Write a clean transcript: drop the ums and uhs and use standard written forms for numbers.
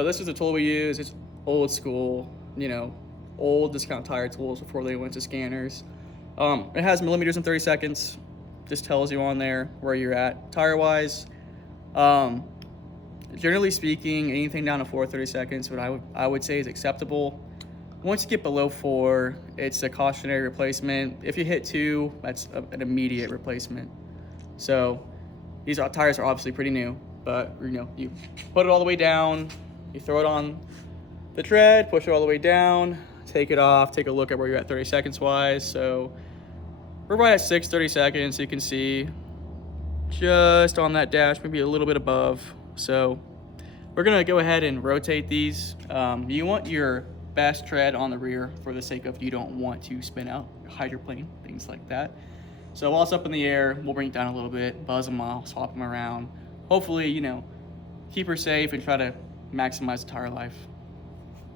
So this is a tool we use. It's old school, old discount tire tools before they went to scanners. It has millimeters and 30 seconds. Just tells you on there where you're at tire wise. Generally speaking, anything down to 430 seconds, what I would say is acceptable. Once you get below 4, it's a cautionary replacement. If you hit 2, that's an immediate replacement. So these tires are obviously pretty new, but you put it all the way down, you throw it on the tread, push it all the way down, take it off, take a look at where you're at 30 seconds wise. So we're right at 30 seconds. So you can see just on that dash, maybe a little bit above. So we're gonna go ahead and rotate these. You want your best tread on the rear for the sake of you don't want to spin out, hydroplane, things like that. So while it's up in the air, we'll bring it down a little bit, buzz them off, swap them around. Hopefully, keep her safe and try to maximize the tire life.